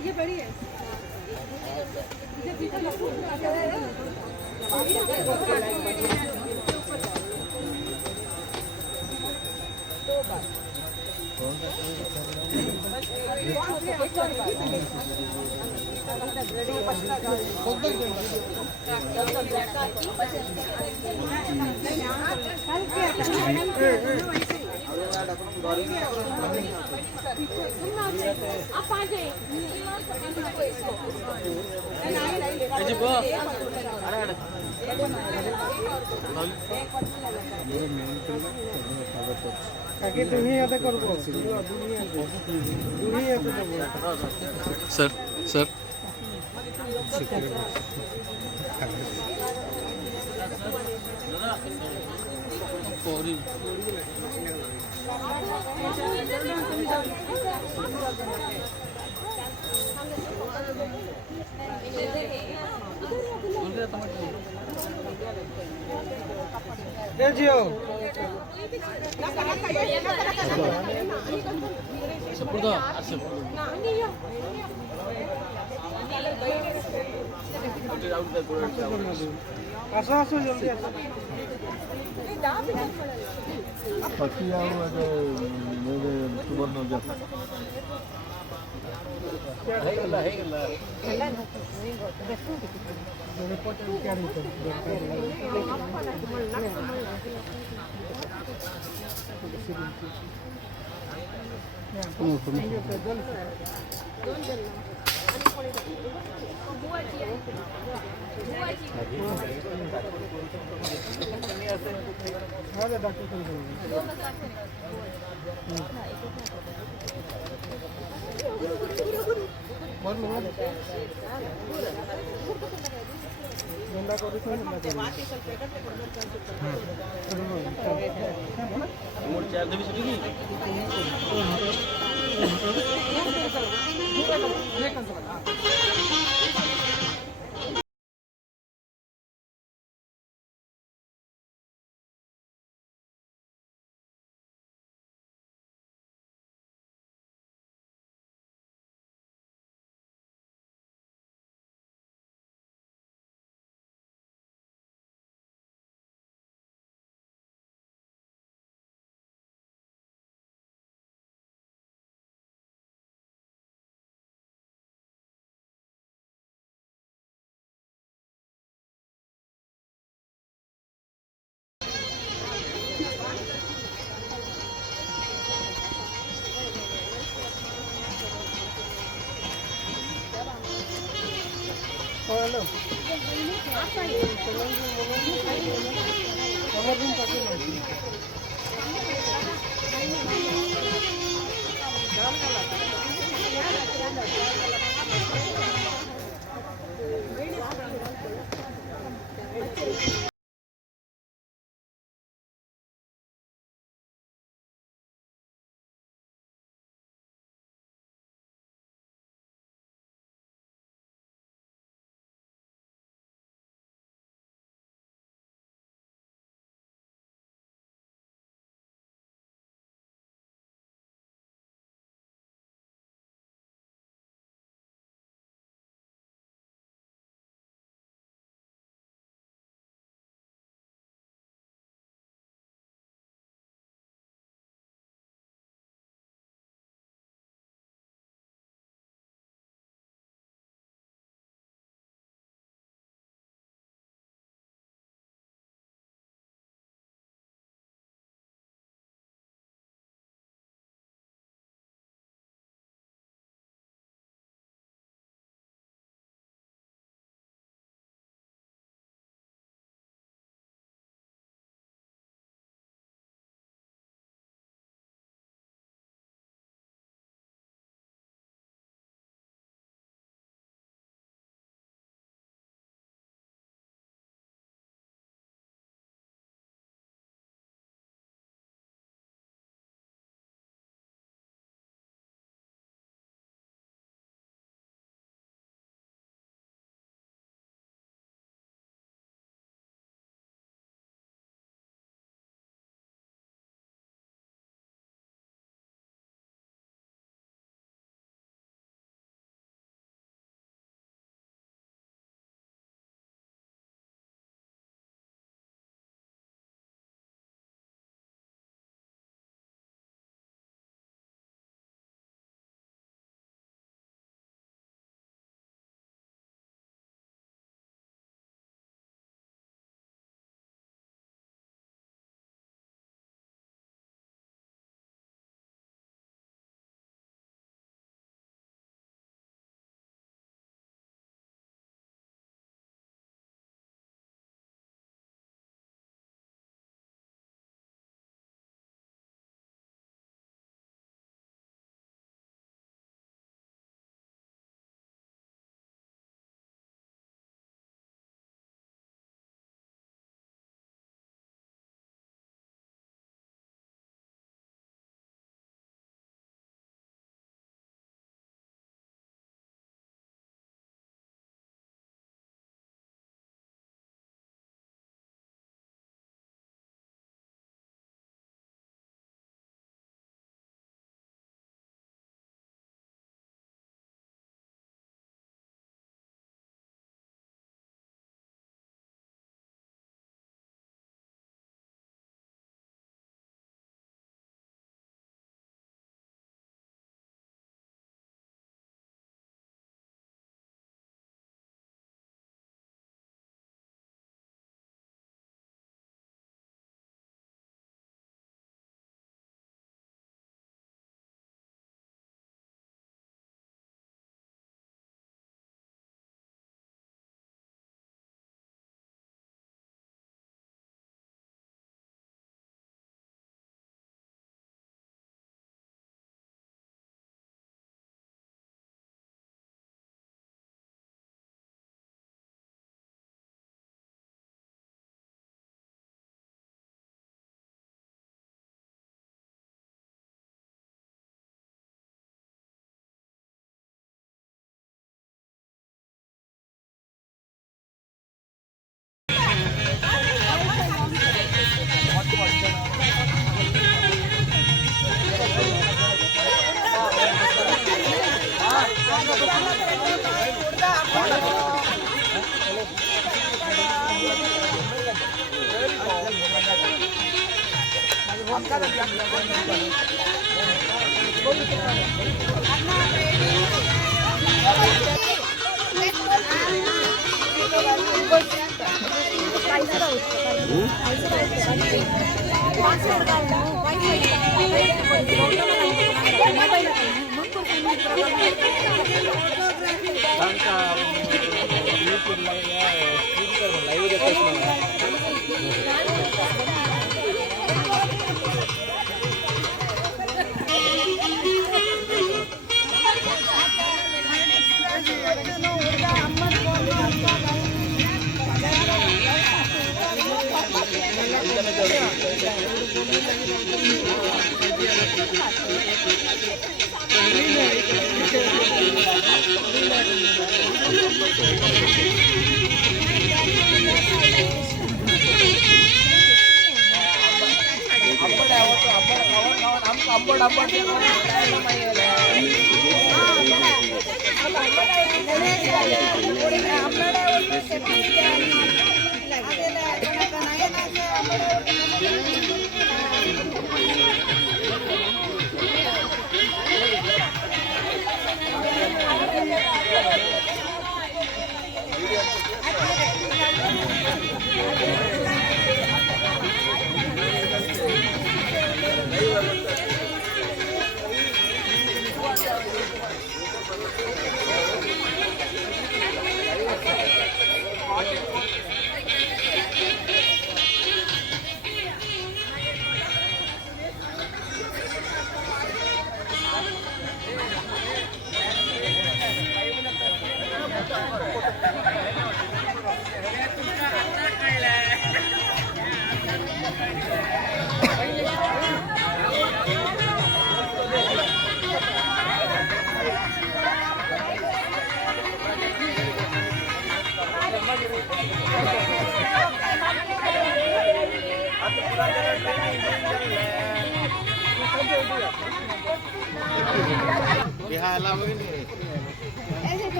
ये बड़ी है কাকে তুমি হাতে করবো তুমি হাতে করবো স্যার স্যার জিও আসো আসো জলদি আসো বাকি ଆଉ ଏବେ ସୁବର୍ଣ୍ଣ হ্যালো আমার রুম পাঠিয়ে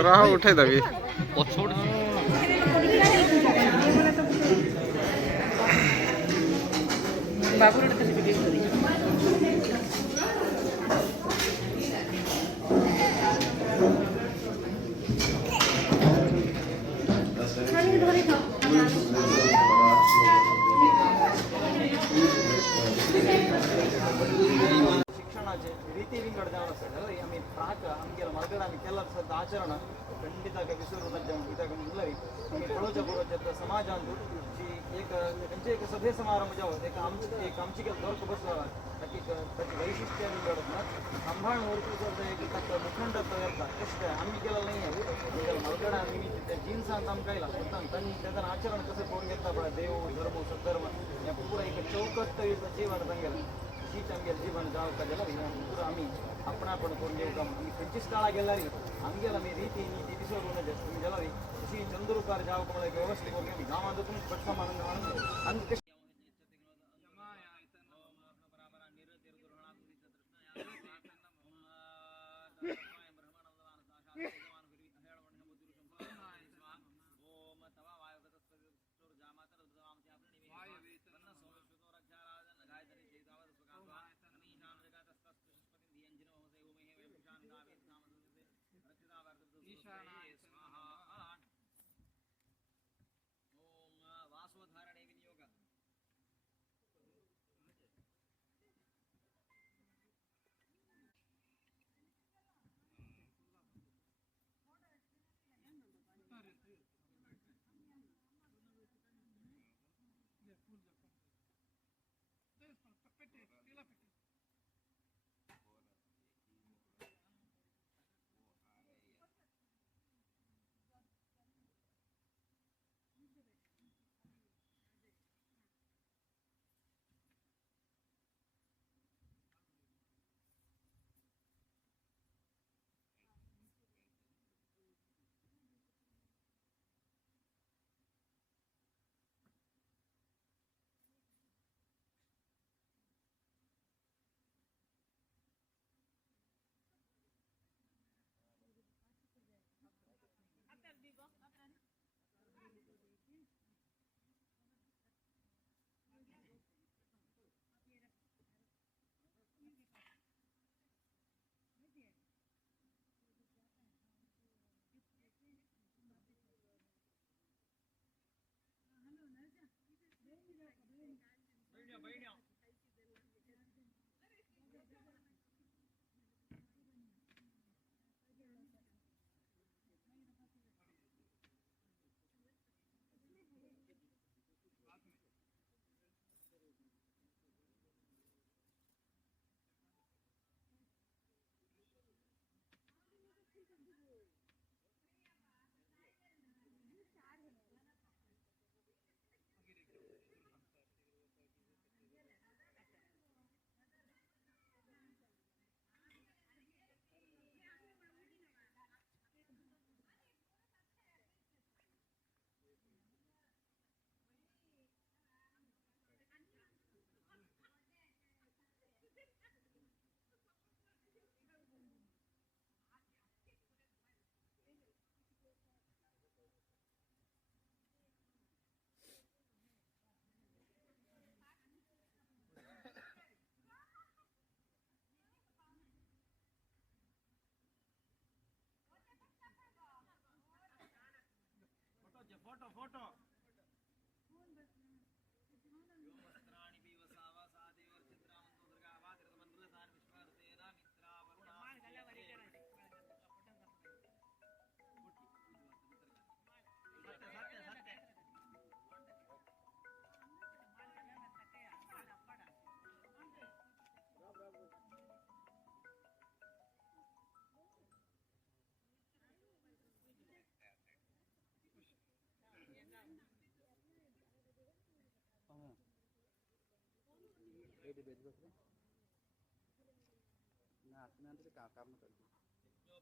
राह उठे दबी शिक्षणाचे रीती रिंगड जावन आसता आमी प्राक आमगेलो मलगड आमी केला सद्दा आचरण खंडिताक विसरून कित्याक म्हणल्यार आमी पळोवच्या पळोवच्या समाजांत जी एक सभे समारंभ जावं एक आमची केलो दर्क बसलो ताची वैशिष्ट्य सांभाळून व्हरपी एक ताका मुखंडत्व येता तशें आमी केलें नाही मलगडा निमित्त जिन्सांत आमकां आयला तेन्ना आचरण कशें पळोवन घेता पळय देव धर्म सद्धर्म हें पुरो एक चौकट जीवन तांगेलें शीत आमगेलें जीवन जावपाक जाल्यार पुरो आमी आपणापण करून घेवंक आमी खंयची स्थळां गेल्यार आमगेलो आमी रिती नीती विसरून तुमी जाल्यार अशी चंद्रुकार जावपाक म्हणल्यार वेवस्थीत करून आमी गांवांत तुमी पटसा आनी कशी वासोधारणे विनियोग फोटो व्योमस्त्राणि पीवसावा सादेवर चित्रावंतो दुर्गावादिरत मंडलसान विश्वार्तेना मित्रावरुणा सत्य सत्य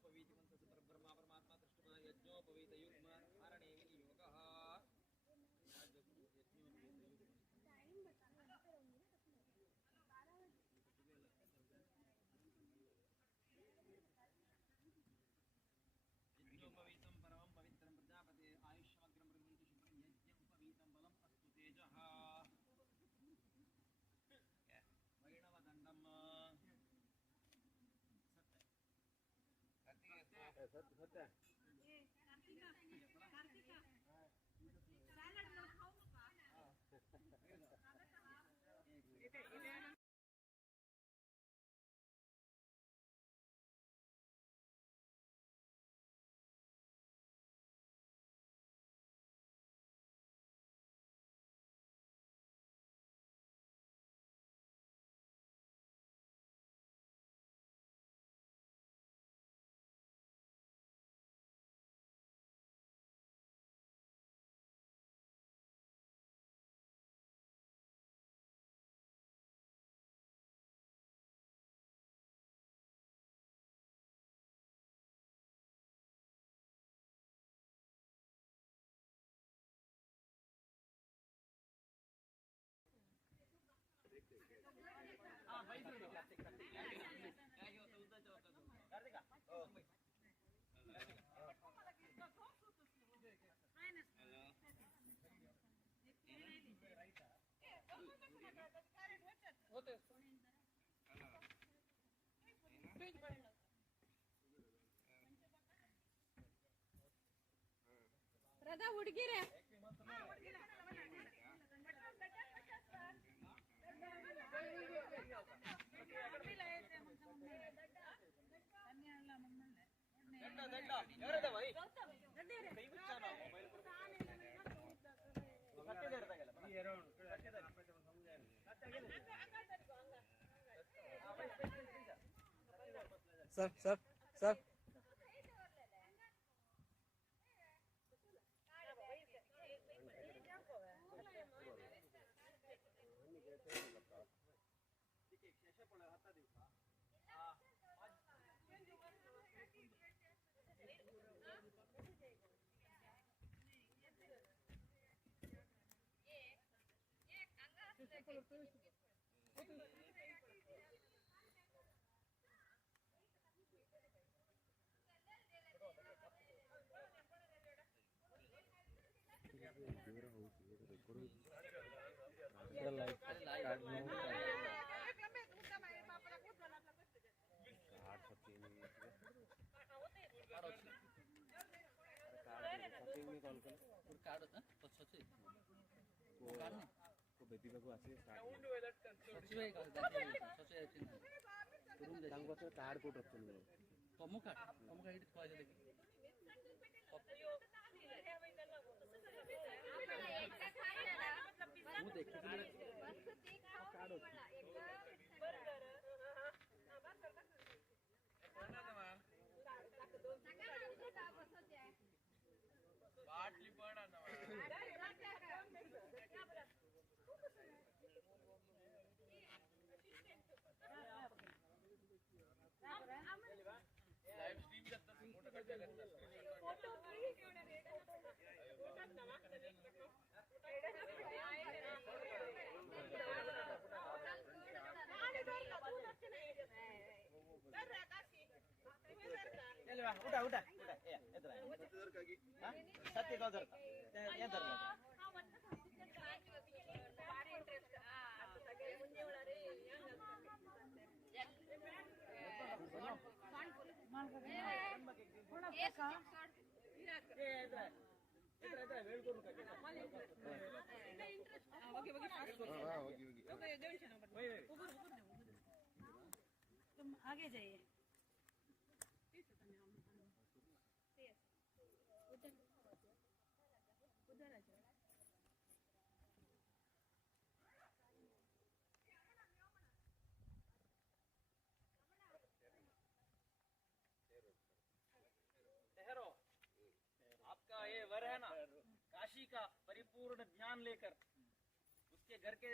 यज्ञोपवीतमंत ब्रह्मा परमात्मा दृष्टमा यज्ञोपवीत युग्म हरणे विनियोगः यज्ञोपवीतं परमं पवित्रं प्रजापते आयुष्यमग्रं प्रभुन्ति शुभ्रं यज्ञ उपवीतं बलम् अस्तु तेजः वैणवदण्डम् सत्य राधा हुडगिरे सर सर सर उठा उठा उठा सत्य का जर या धर तुम आगे जाइए उधर आ जाओ आपका ये वर है ना काशी का परिपूर्ण ज्ञान लेकर उसके घर के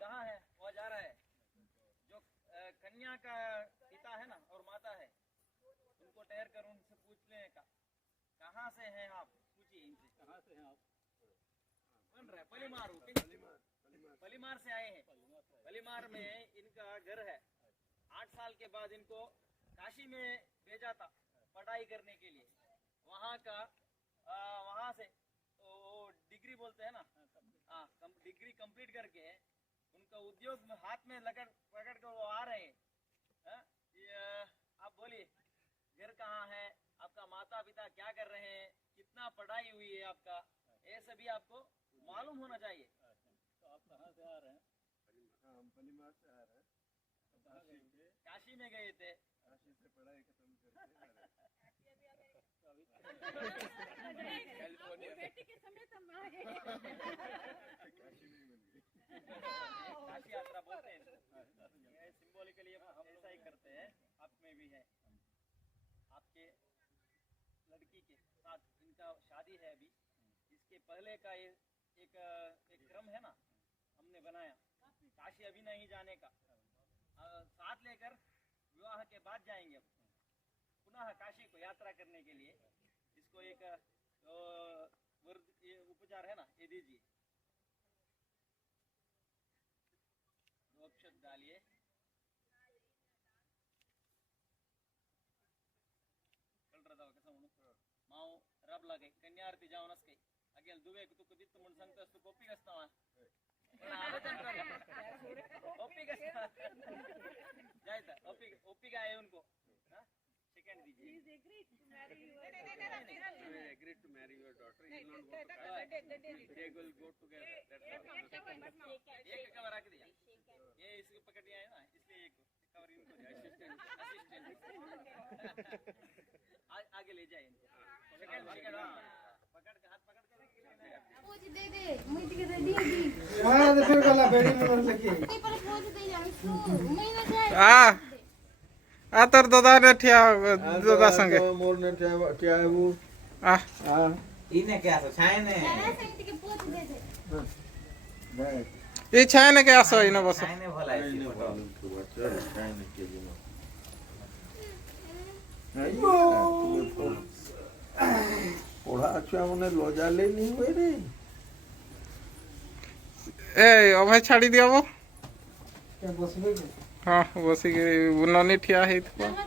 कहाँ है वो जा रहा है जो कन्या का पिता है ना और माता है उनको ठहर कर उनसे पूछने का कहाँ से हैं आप पूछिए इनसे कहाँ से हैं आप बन रहा है पलीमार से आए हैं पलीमार में इनका घर है 8 साल के बाद इनको काशी में भेजा था पढ़ाई करने के लिए वहाँ का वहाँ से वो डिग्री बोलते हैं ना डिग्री कंप्लीट करके उनका उद्योग में हाथ में पकड़ कर वो आ रहे हैं आप बोलिए घर कहाँ है आपका माता पिता क्या कर रहे हैं कितना पढ़ाई हुई है आपका ये सभी आपको मालूम होना चाहिए। तो आप कहाँ से आ रहे हैं? हम पलीमार से आ रहे हैं। काशी में गए थे काशी से पढ़ाई खत्म करके बेटी के समेत हम आए काशी में मिल गई। काशी यात्रा बोलते हैं ये सिंबॉलिकली हम ऐसा ही करते हैं आप में भी है आपके लड़की के साथ इनका शादी है अभी इसके पहले का एक क्रम है ना हमने बनाया काशी अभी नहीं जाने का साथ लेकर विवाह के बाद जाएंगे पुनः काशी को यात्रा करने के लिए इसको एक ये उपचार है ना ये दीजिए 2 अक्षत डालिए माऊ रब लागे कन्यारती जाऊनच काही अगेल दुवे तुक दित्त म्हणून सांगतोस तू कॉपी कसता आलोचन कर ओपी कसता जायता ओपी का है उनको सेकंड दीजिए He is agreed to marry you. agreed to marry your daughter. He will not go to Kashi. They will go together. That's all. एक कवर रख दिया ये इसको पकड़ लिया है ना इसलिए एक कवर इनको असिस्टेंट आगे ले जाए इनको सेकंड पकड़ के हाथ पकड़ के पोच दे दे मैं तिके दे दी हाँ तो फिर गला बेड़ी में लगी नहीं पर पोच दे जान तू मैं ना जाए आ तर दादा ने ठिया दादा संगे मोर ने क्या है वो आ इने क्या तो छाए ने ना संग तिके पोच दे दे नहीं ये छाय ने के आसो इने बस छाए ने भला है नहीं मालूम तो बच्चा है नहीं के लिए पढ़ा अच्छा उन्हें लोजा ले नहीं हुए रे ए अभय छाड़ी दियाबो क्या बसबे के हां बसी के बुननी ठिया हेत दादा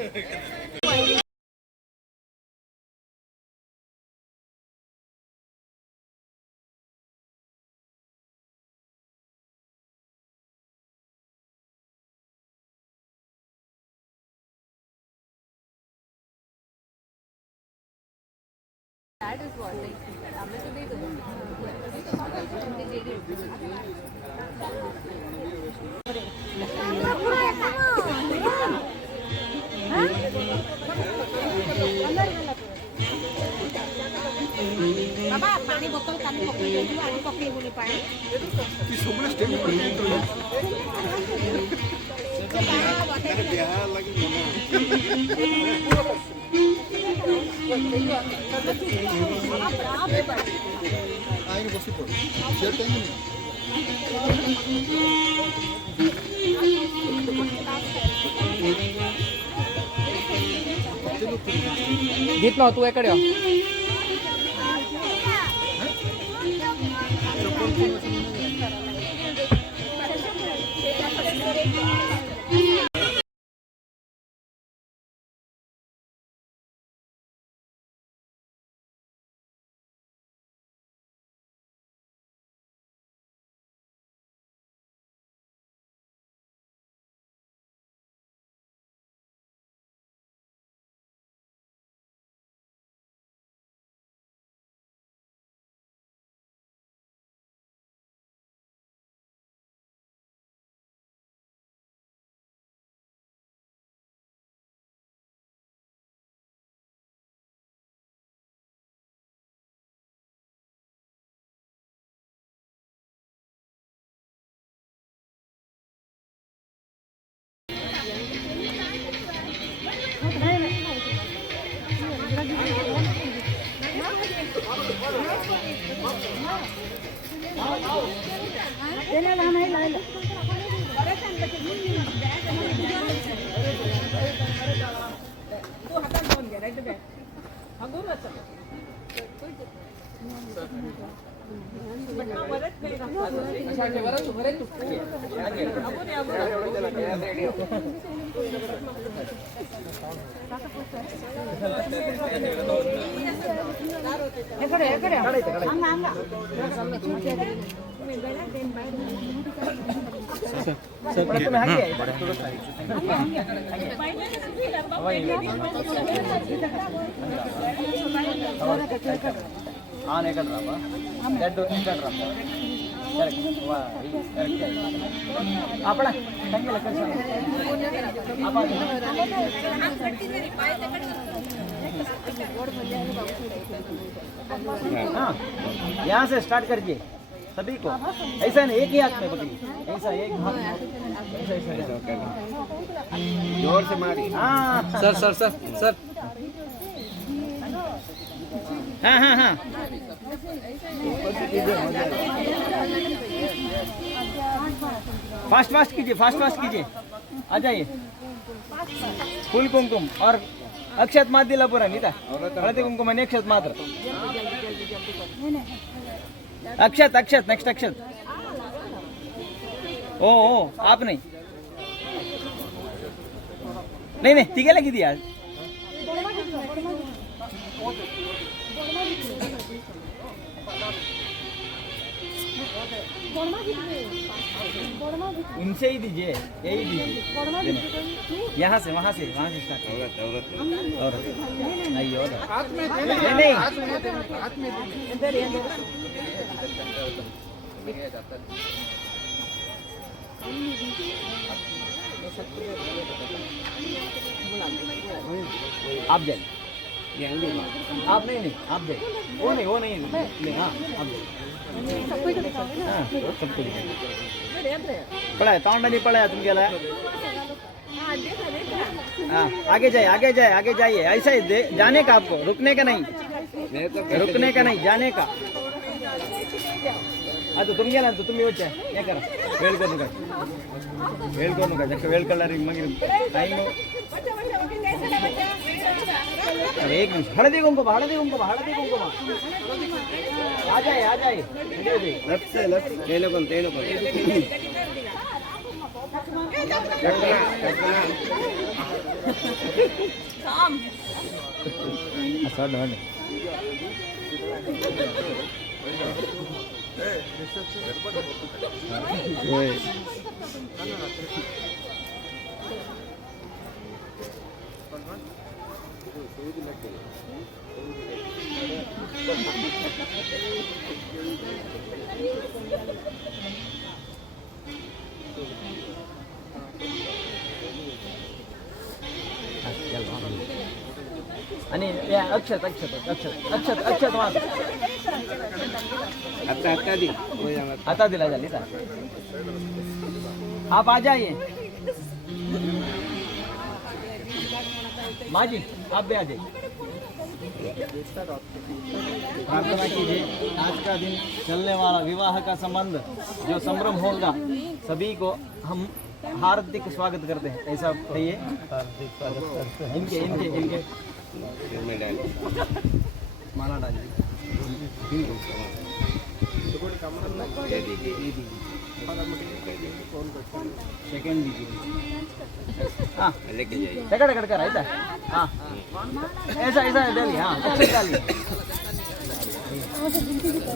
That is what, like, आम्ही तर देतो. ते did it. बाबा पाणी बोतल काढून पकडून देऊ आणि पकडे बोली पाणी ती सगळं स्टेप ఆయన బస్సు घेतला तू इकडे यहाँ से स्टार्ट करिए सभी को ऐसा नहीं एक ही हाथ में पकड़िए ऐसा एक हाथ जोर से मारी हाँ सर सर सर सर हाँ हाँ हाँ फास्ट फास्ट कीजिए आ जाइए फुल कुमकुम और अक्षत मात दिला पूरा नीता हळदी कुमकुम आणि अक्षत मात्र अक्षत नेक्स्ट अक्षत ओ आप नहीं तिघाला किती आज इनसे ही दीजिए यही दीजिए यहाँ से वहाँ से स्टार्ट और नहीं और आप जाइए आप नहीं आप जाइए वो नहीं हाँ आप जाइए हाँ सबको पड़ा है ताउंडा नहीं पड़ा है तुम क्या लाया हाँ आगे जाइए ऐसा ही जाने का आपको रुकने का नहीं जाने का ಅದು ತುಂಬಿಯಲ್ಲ ಅಂತ ತುಂಬಿ ಹೋಚೆ ಯಾಕರ ಹೇಳ್ಕೊಂಡು ಜಕ್ಕ ಹೇಳ್ಕೊಳ್ಳಾರಿ ಮಗಿ ಟೈಮು एक मिनट हल्दी कुमकुम आ जाए लेफ्ट से लेफ्ट तेलोकम असं डन होय आणि या अक्षत अक्षत अक्षत अक्षत अक्षत वाच आता दिला झाली का आप आ जाइए माँ जी आप भी आ जाइए प्रार्थना कीजिए आज का दिन चलने वाला विवाह का संबंध जो संभ्रम होगा सभी को हम हार्दिक स्वागत करते हैं ऐसा कहिए इनके इनके इनके माला डालिए सेकंड दीजिए हाँ लेके जाइए सेकंड कट कर ऐसा हाँ ऐसा ऐसा डालिए हाँ अच्छे डालिए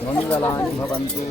मंगलानि भवन्तु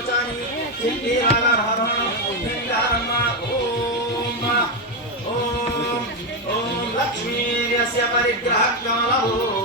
विमोचनी ओम लक्ष्मी यस्य परिग्रह कमलो